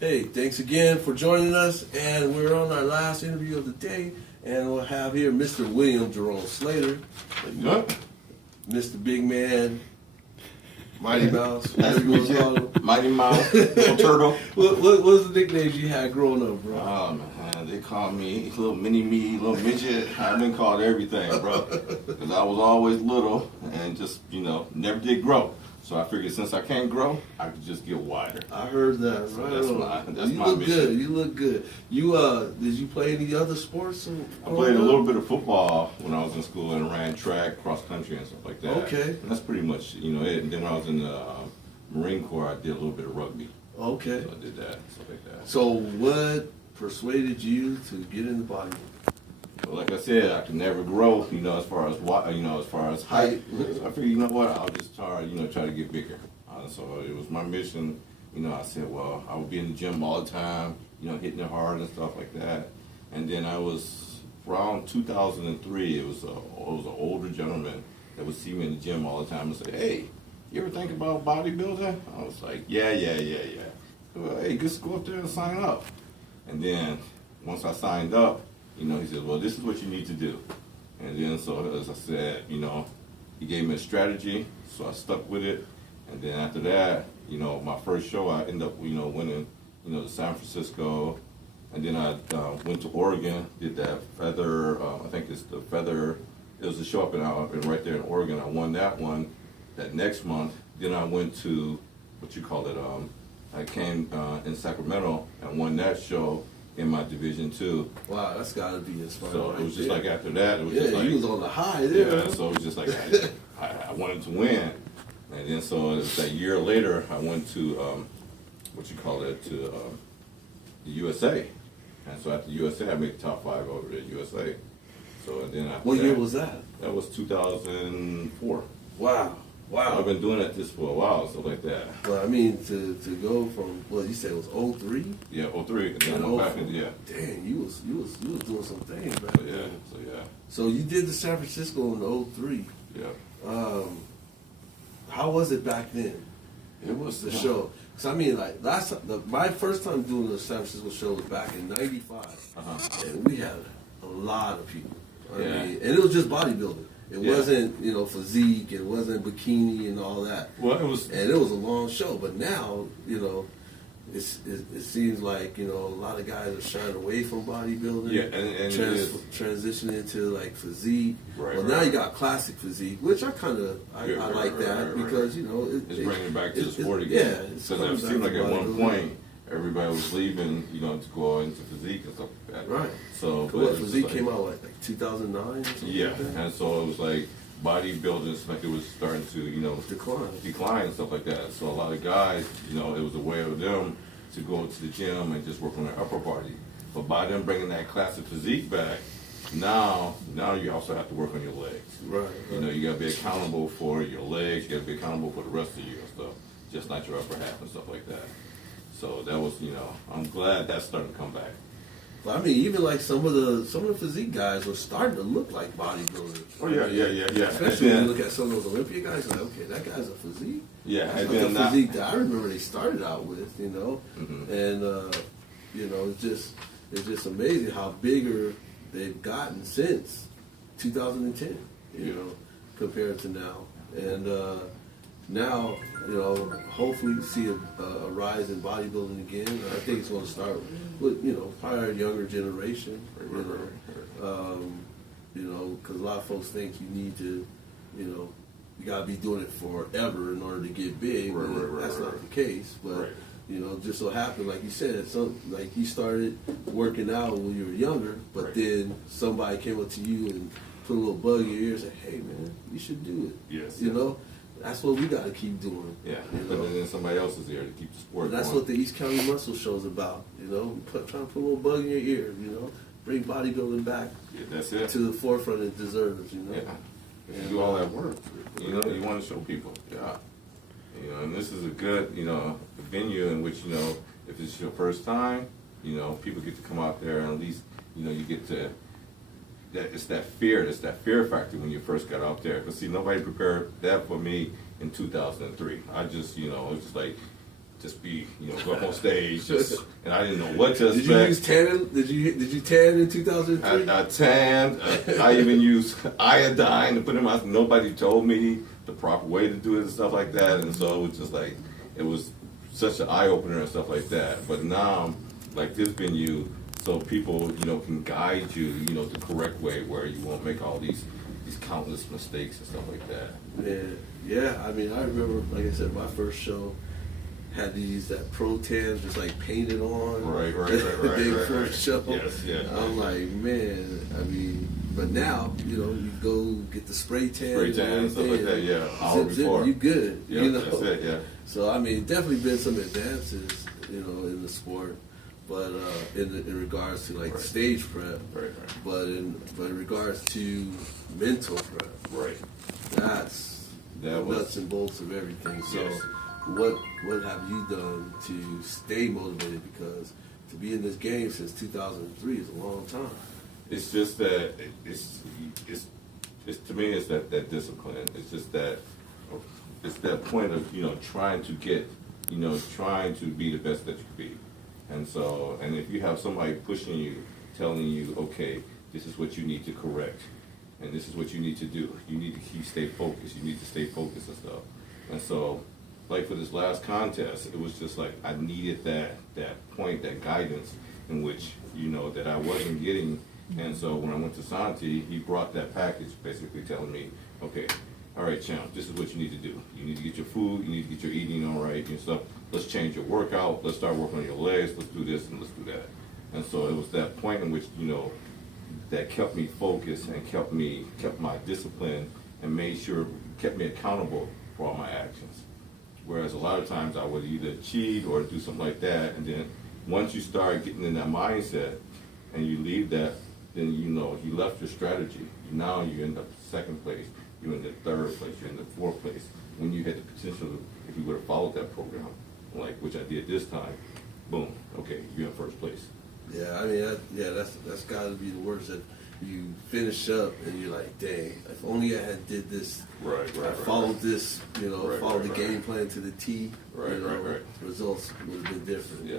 Hey, thanks again for joining us, and we're on our last interview of the day, and we'll have here Mr. William Jerome Slaghter, Good. Mr. Big Man, Mighty Mouse, Nice whatever to you want meet to call him. you. Mighty Mouse, Little Turtle. What was the nicknames you had growing up, bro? Oh man, they call me little mini me, little midget. I've been called everything, bro. Because I was always little and just, never did grow. So I figured since I can't grow, I could just get wider. I heard that. So Right that's you my look mission. good. You look good. You did you play any other sports? I played a little bit of football when I was in school and ran track, cross country, and stuff like that. Okay. And that's pretty much, it. And then when I was in the Marine Corps, I did a little bit of rugby. Okay. So I did that, stuff like that. So what persuaded you to get into bodybuilding? But like I said, I could never grow, as far as height. So I figured, you know what, I'll just try to get bigger. So it was my mission. I said, well, I would be in the gym all the time, hitting it hard and stuff like that. And then I was around 2003. It was an older gentleman that would see me in the gym all the time and say, "Hey, you ever think about bodybuilding?" I was like, yeah. Well, hey, just go up there and sign up. And then once I signed up, he said, well, this is what you need to do. And then, so as I said, he gave me a strategy, so I stuck with it. And then after that, my first show, I ended up, winning, to San Francisco. And then I went to Oregon, did that feather, I think it's the feather, it was a show up in right there in Oregon. I won that one that next month. Then I went to, I came in Sacramento and won that show in my Division 2. Wow, that's got to be inspiring. So it was just like after that, it was yeah, just like, you was on the high there. yeah, so it was just like I wanted to win. And then so it was that year later, I went to, to the USA. And so after USA, I made the top 5 over at USA. So and then after What year was that? That was 2004. Wow. I've been doing this for a while, stuff like that. Well, I mean, to go from, you said it was 03? Yeah, 03. And then I went back and, yeah. Dang, you was doing some things back So, then. yeah. So you did the San Francisco in 03. Yeah. How was it back then? It was The show. Because I mean, like, my first time doing the San Francisco show was back in '95. And we had a lot of people. I mean, and it was just bodybuilding. It wasn't, physique. It wasn't bikini and all that. Well, it was, and it was a long show. But now, it seems like a lot of guys are shying away from bodybuilding. Yeah, and transitioning into like physique. Right. Well, now you got classic physique, which I like that because it's bringing it back to the sport Yeah, again. Because it seemed like at one point everybody was leaving, to go into physique and stuff like that. Right. So what physique came out like 2009? Yeah, like and so it was like bodybuilding, like it was starting to decline and stuff like that. So a lot of guys, it was a way of them to go to the gym and just work on their upper body. But by them bringing that classic physique back, now you also have to work on your legs. Right. You got to be accountable for your legs. You got to be accountable for the rest of you and stuff, just not your upper half and stuff like that. So that was, I'm glad that's starting to come back. But I mean, even like some of the physique guys were starting to look like bodybuilders. Oh yeah. Especially when you look at some of those Olympia guys, you're like, okay, that guy's a physique. Yeah, that's like the physique that I remember they started out with, and it's just amazing how bigger they've gotten since 2010, compared to now, and now, hopefully we see a rise in bodybuilding again. I think it's going to start with, probably a younger generation, because a lot of folks think you need to, you got to be doing it forever in order to get big. That's not the case, but, just so happened, like you said, like you started working out when you were younger, but then somebody came up to you and put a little bug in your ear and said, hey, man, you should do it. Yes. That's what we got to keep doing. Yeah, and then somebody else is there to keep the sport and that's going. what the East County Muscle Show's about, trying to put a little bug in your ear, bring bodybuilding back that's it. to the forefront it deserves, Yeah, and do all that work. You want to show people. Yeah. And this is a good, venue in which, if it's your first time, people get to come out there and at least, you get to. It's that fear factor when you first got out there. Because, nobody prepared that for me in 2003. I just, it was just like, just be, go up on stage, and I didn't know what to expect. Did you use tanning? Did you tan in 2003? I tanned. I even used iodine to put in my. Nobody told me the proper way to do it and stuff like that, and so it was just like it was such an eye opener and stuff like that. But now, like this venue, so people can guide you, the correct way where you won't make all these countless mistakes and stuff like that. Yeah. I mean, I remember, like I said, my first show had that pro tan just like painted on. Right. First show. Yes, yeah. I'm like, man. I mean, but now you go get the spray tan and stuff like that. Yeah, hour before you good. Yeah, that's it. Yeah. So I mean, definitely been some advances, in the sport, but in regards to like stage prep. Right. But in regards to mental prep. Right. That's the nuts and bolts of everything. So. Yes. What have you done to stay motivated? Because to be in this game since 2003 is a long time. It's just that it's to me it's that discipline. It's just that point of trying to get trying to be the best that you can be, and if you have somebody pushing you, telling you, okay, this is what you need to correct, and this is what you need to do. You need to stay focused. You need to stay focused and stuff, and so. Like for this last contest, it was just like I needed that point, that guidance in which, that I wasn't getting. And so when I went to Santi, he brought that package basically telling me, okay, all right, champ, this is what you need to do. You need to get your food, you need to get your eating all right and stuff. Let's change your workout, let's start working on your legs, let's do this and let's do that. And so it was that point in which, that kept me focused and kept my discipline and kept me accountable for all my actions. Whereas a lot of times I would either cheat or do something like that, and then once you start getting in that mindset and you leave that, then you left your strategy. Now you end up second place, you're in the third place, you're in the fourth place. When you had the potential, if you would have followed that program, like which I did this time, boom, okay, you're in first place. Yeah, I mean, that's got to be the worst. That you finish up and you're like, dang, if only I had did this. Right. Followed this, followed the game plan to the T. Right. Results would have been different. Yeah.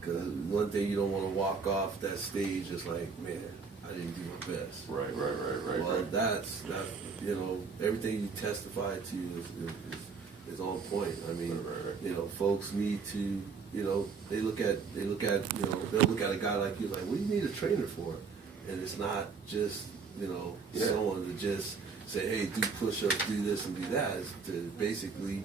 Because one thing you don't want to walk off that stage just like, man, I didn't do my best. Right. Well, that's everything you testify to is on point. I mean, folks need to, they look at they'll look at a guy like you like, what do you need a trainer for? And it's not just, someone to just say, hey, do push-ups, do this and do that. It's to basically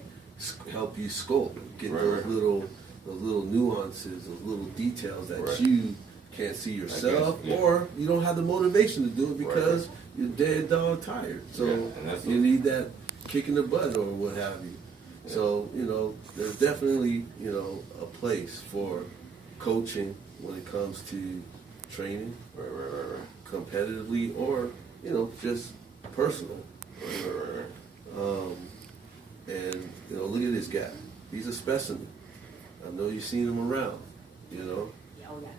help you sculpt, get those little nuances, those little details that you can't see yourself, or you don't have the motivation to do it because you're dead dog tired. So you need that kick in the butt or what have you. Yeah. So, there's definitely, a place for coaching when it comes to training, competitively, or just personal. And look at this guy. He's a specimen. I know you've seen him around.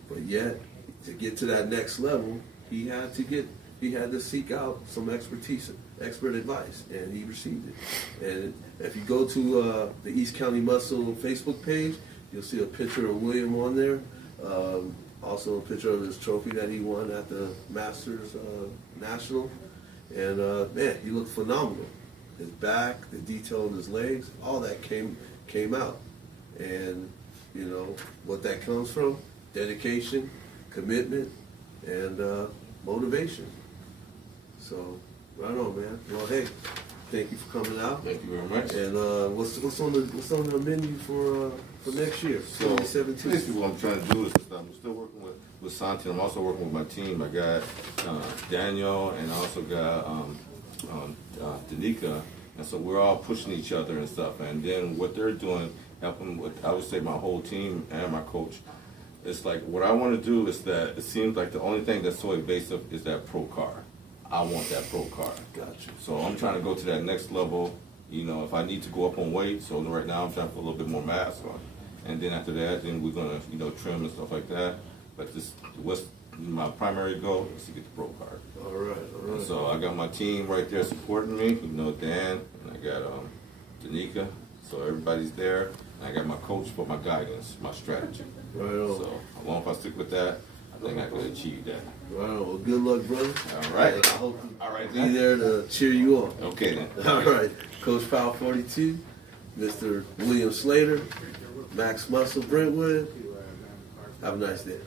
But yet to get to that next level, he had to seek out some expert advice, and he received it. And if you go to the East County Muscle Facebook page, you'll see a picture of William on there. Also a picture of his trophy that he won at the Masters National. And man, he looked phenomenal. His back, the detail in his legs, all that came out. And what that comes from: dedication, commitment, and motivation. So right on, man. Well, hey, thank you for coming out. Thank you very much. And what's on the menu for next year, 2017? Basically, what I'm trying to do is I'm still working with Santi. I'm also working with my team. I got Daniel, and I also got Danica, and so we're all pushing each other and stuff. And then what they're doing, helping with, I would say, my whole team and my coach. It's like what I want to do is that it seems like the only thing that's so evasive is that pro card. I want that pro card. Gotcha. So I'm trying to go to that next level. If I need to go up on weight, so right now I'm trying to put a little bit more mass on. And then after that, then we're gonna, trim and stuff like that. But what's my primary goal is to get the pro card. All right. And so I got my team right there supporting me. Dan, and I got Danica. So everybody's there. I got my coach for my guidance, my strategy. Right on. So as long as I stick with that, I think I can achieve that. Right on. Well, good luck, brother. All right. And I hope to be Then. there to cheer you on. Okay then. All right. Coach Power 42, Mr. William Slaghter, Max Muscle Brentwood. Have a nice day.